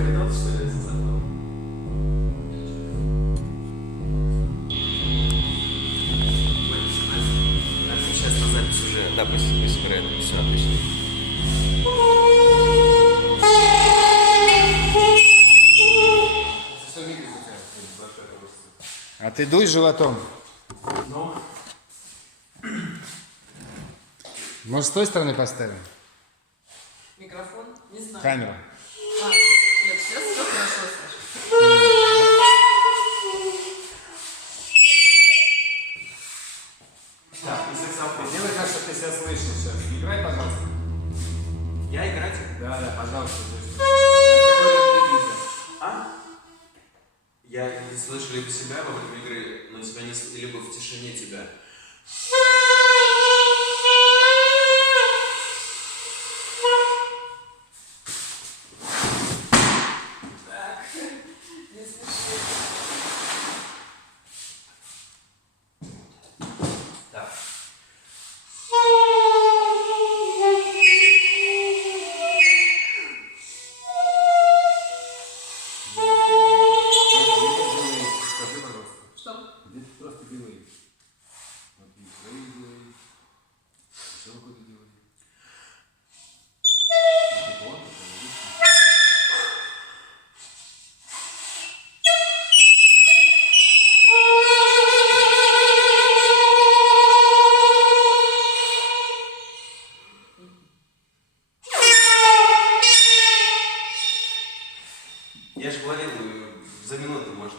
паритет, что ли, за окном? Сейчас на запись уже. Да, пусть собирает. Все отлично. А ты дуй животом. Ну. Может, с той стороны поставим? Микрофон? Не знаю. Камеру. Нет, сейчас все хорошо, Саша. Так, и саксофон. Сделай так, чтобы ты себя слышал сейчас. Играй, пожалуйста. Я играть? Да, пожалуйста. А? Я не слышу либо себя во время игры, но тебя не слышу, либо в тишине тебя. Так, не смешно. Так. Скажи, пожалуйста. Что? Где ты просто делай? Вот и свои делай. Еще какой-то делай. Я же говорил, за минуту можно.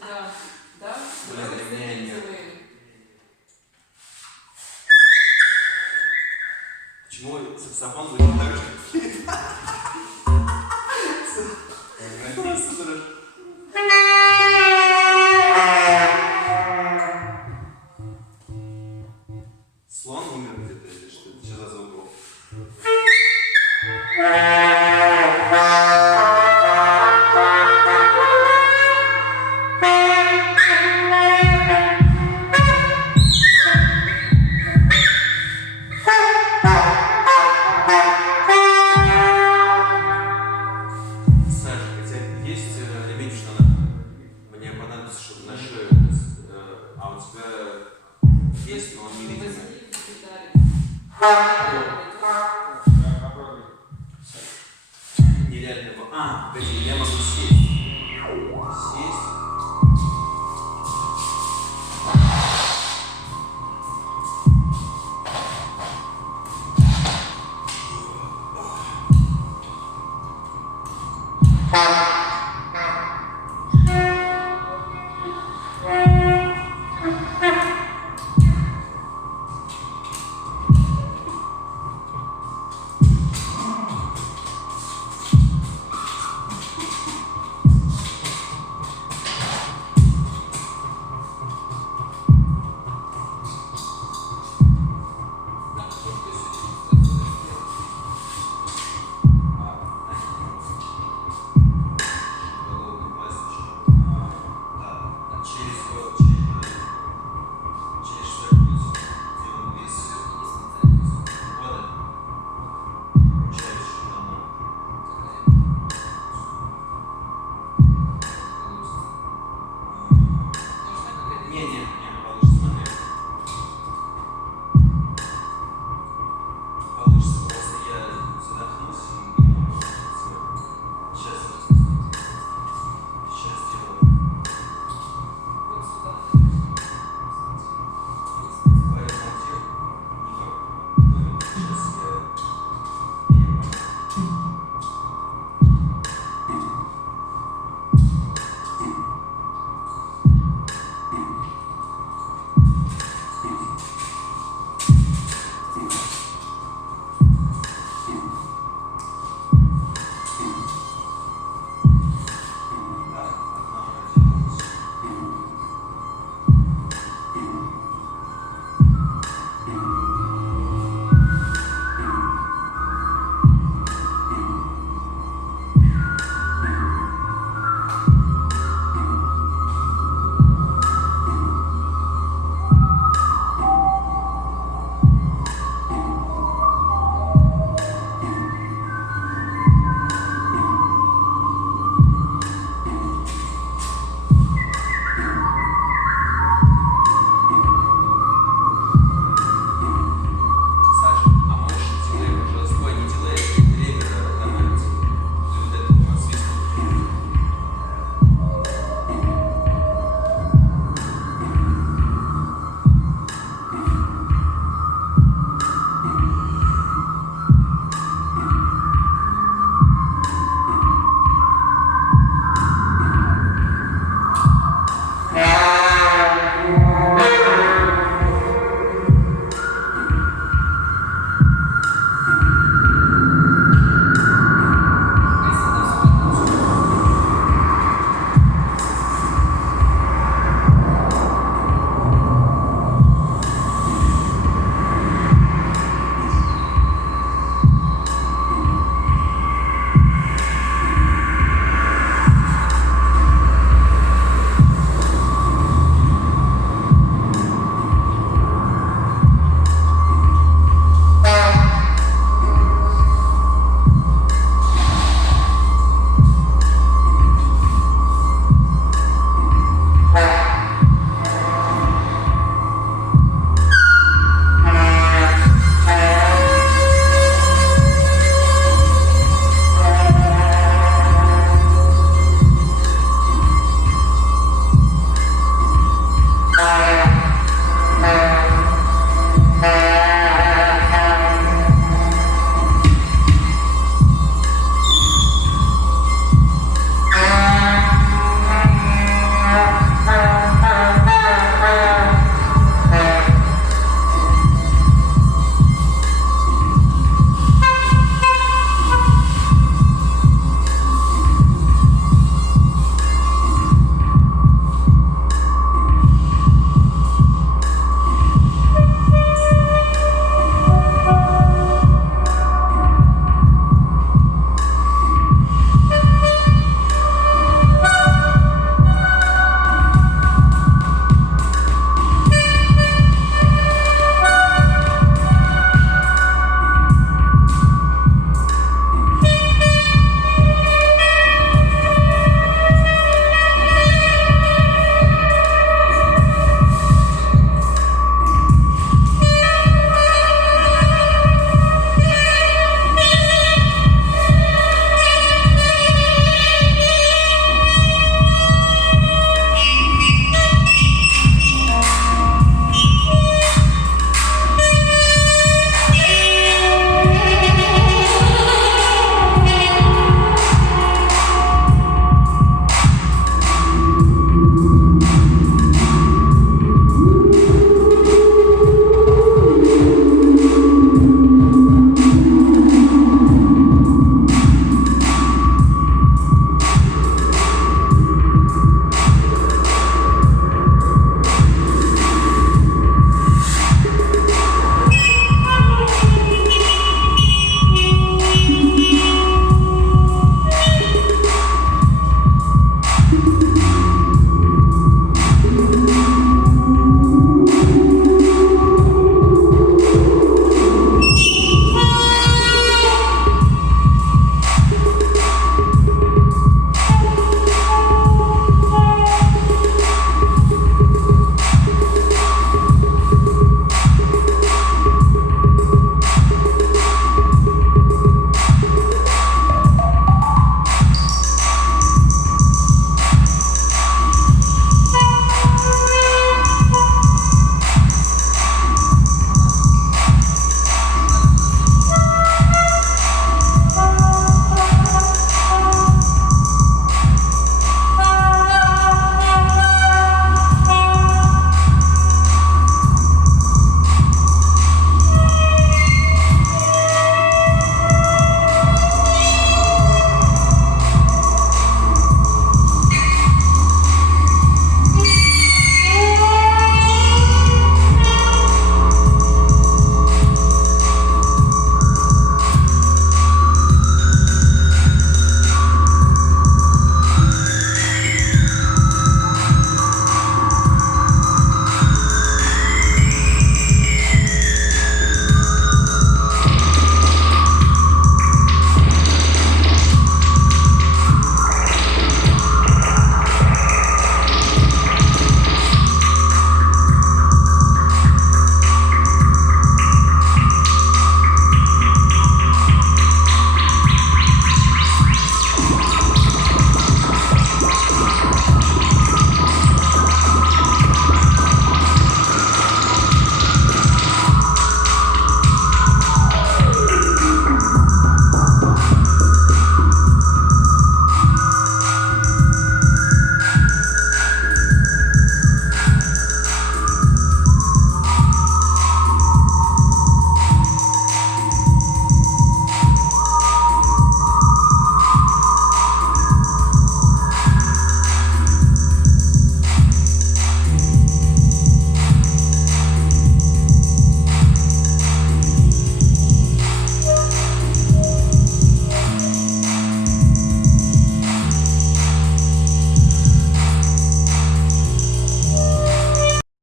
Да. Да? Блин, не. Почему саксофон звучит так же? Слон умер где-то или что? Что за звук был? Саша, хотя есть ремень, что мне понадобится, чтобы на шею, а у тебя есть, но он не видимый. Нереально. Погоди, я могу сесть. Сесть.